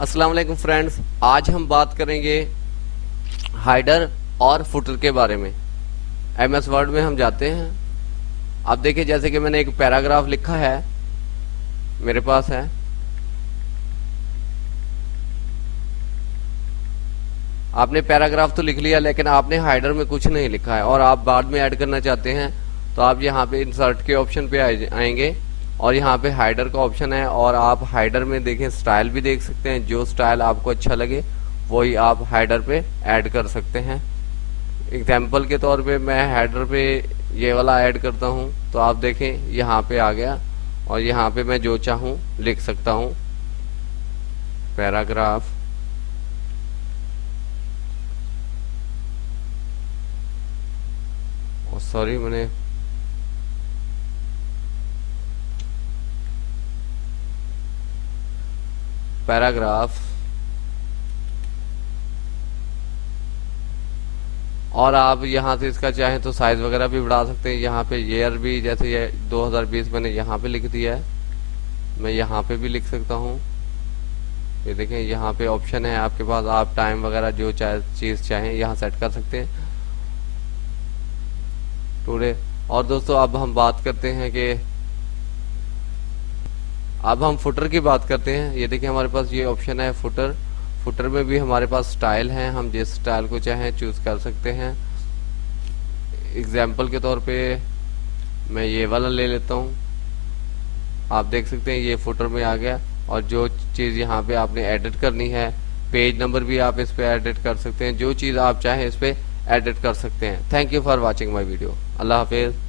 अस्सलाम वालेकुम फ्रेंड्स, आज हम बात करेंगे हाइडर और फुटर के बारे में। एमएस वर्ड में हम जाते हैं। आप देखिए, जैसे कि मैंने एक पैराग्राफ लिखा है, मेरे पास है। आपने पैराग्राफ तो लिख लिया, लेकिन आपने हाइडर में कुछ नहीं लिखा है और आप बाद में ऐड करना चाहते हैं, तो आप यहाँ पे इंसर्ट के ऑप्शन पे आएंगे और यहाँ पे हाइडर का ऑप्शन है। और आप हाइडर में देखें, स्टाइल भी देख सकते हैं। जो स्टाइल आपको अच्छा लगे वही आप हाइडर पे ऐड कर सकते हैं। एग्जाम्पल के तौर पे मैं हाइडर पे ये वाला ऐड करता हूँ, तो आप देखें यहाँ पे आ गया और यहाँ पे मैं जो चाहूँ लिख सकता हूँ। पैराग्राफ सॉरी, मैंने पैराग्राफ। और आप यहाँ से इसका चाहें तो साइज वगैरह भी बढ़ा सकते हैं। यहाँ पे ईयर भी, जैसे ये 2020 मैंने यहाँ पे लिख दिया है, मैं यहाँ पे भी लिख सकता हूँ। ये देखें, यहाँ पे ऑप्शन है आपके पास, आप टाइम वगैरह जो चीज़ चाहें यहाँ सेट कर सकते हैं। टुडे। और दोस्तों, अब हम बात करते हैं कि अब हम फुटर की बात करते हैं। ये देखिए, हमारे पास ये ऑप्शन है फुटर। फुटर में भी हमारे पास स्टाइल हैं, हम जिस स्टाइल को चाहें चूज कर सकते हैं। एग्जाम्पल के तौर पे मैं ये वाला ले लेता हूँ। आप देख सकते हैं ये फुटर में आ गया। और जो चीज़ यहाँ पे आपने एडिट करनी है, पेज नंबर भी आप इस पे एडिट कर सकते हैं। जो चीज़ आप चाहें इस पे एडिट कर सकते हैं। Thank you for watching my video. अल्लाह हाफिज़।